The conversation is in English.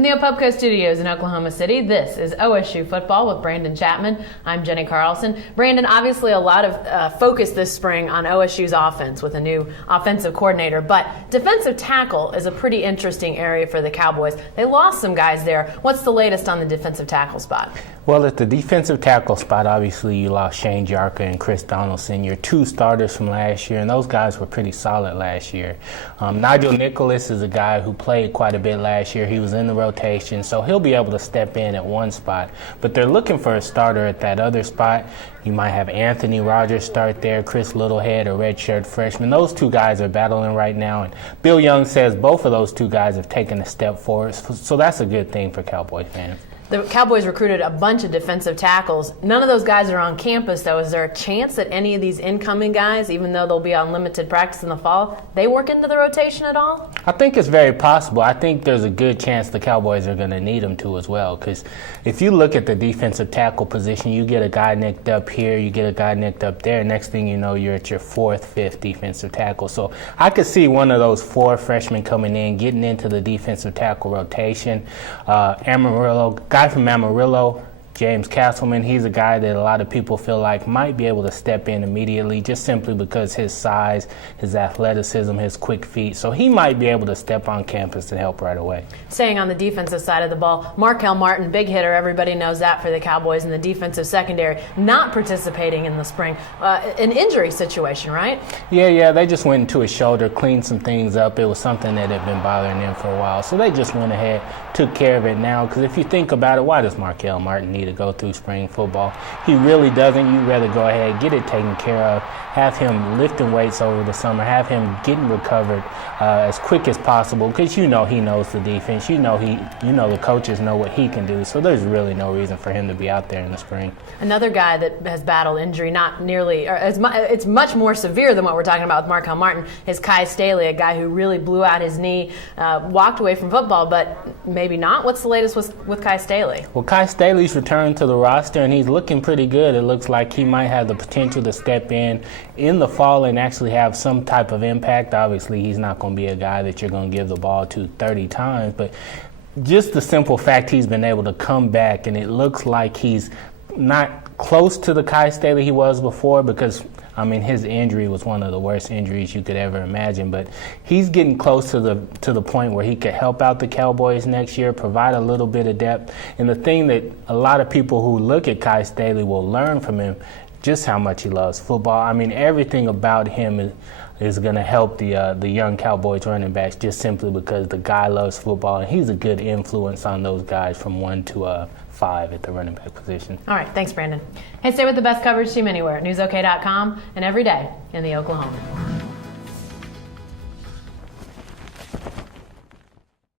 From the Opubco Studios in Oklahoma City, this is OSU Football with Brandon Chatmon. I'm Jenni Carlson. Brandon, obviously a lot of focus this spring on OSU's offense with a new offensive coordinator, but defensive tackle is a pretty interesting area for the Cowboys. They lost some guys there. What's the latest on the defensive tackle spot? Well, at the defensive tackle spot, obviously you lost Shane Jarka and Chris Donaldson, your two starters from last year, and those guys were pretty solid last year. Nigel Nicholas is a guy who played quite a bit last year. He was in the rotation, so he'll be able to step in at one spot. But they're looking for a starter at that other spot. You might have Anthony Rogers start there, Chris Littlehead, a redshirt freshman. Those two guys are battling right now, and Bill Young says both of those two guys have taken a step forward, so that's a good thing for Cowboy fans. The Cowboys recruited a bunch of defensive tackles. None of those guys are on campus, though. Is there a chance that any of these incoming guys, even though they'll be on limited practice in the fall, they work into the rotation at all? I think it's very possible. I think there's a good chance the Cowboys are going to need them to as well, because if you look at the defensive tackle position, you get a guy nicked up here, you get a guy nicked up there. Next thing you know, you're at your fourth, fifth defensive tackle. So I could see one of those four freshmen coming in, getting into the defensive tackle rotation. Guy from Amarillo, James Castleman, he's a guy that a lot of people feel like might be able to step in immediately just simply because his size, his athleticism, his quick feet. So he might be able to step on campus and help right away. Staying on the defensive side of the ball, Markelle Martin, big hitter, everybody knows that for the Cowboys in the defensive secondary, not participating in the spring. An injury situation, right? Yeah, they just went into his shoulder, cleaned some things up. It was something that had been bothering them for a while. So they just went ahead, took care of it now. Because if you think about it, why does Markelle Martin need to go through spring football? He really doesn't. You'd rather go ahead, get it taken care of, have him lifting weights over the summer, have him getting recovered as quick as possible, because you know he knows the defense. You know the coaches know what he can do. So there's really no reason for him to be out there in the spring. Another guy that has battled injury, not nearly, or it's much more severe than what we're talking about with Markelle Martin, is Kai Staley, a guy who really blew out his knee, walked away from football, but maybe not. What's the latest with Kai Staley? Well, Kai Staley's returned to the roster, and he's looking pretty good. It looks like he might have the potential to step in the fall and actually have some type of impact. Obviously, he's not going to be a guy that you're going to give the ball to 30 times, but just the simple fact he's been able to come back, and it looks like he's not close to the Kai Staley he was before, because his injury was one of the worst injuries you could ever imagine, but he's getting close to the point where he could help out the Cowboys next year, provide a little bit of depth. And the thing that a lot of people who look at Kai Staley will learn from him, just how much he loves football. Everything about him is going to help the young Cowboys running backs, just simply because the guy loves football, and he's a good influence on those guys from 1 to 5 at the running back position. All right, thanks, Brandon. Hey, stay with the best coverage team anywhere, newsok.com and every day in the Oklahoman.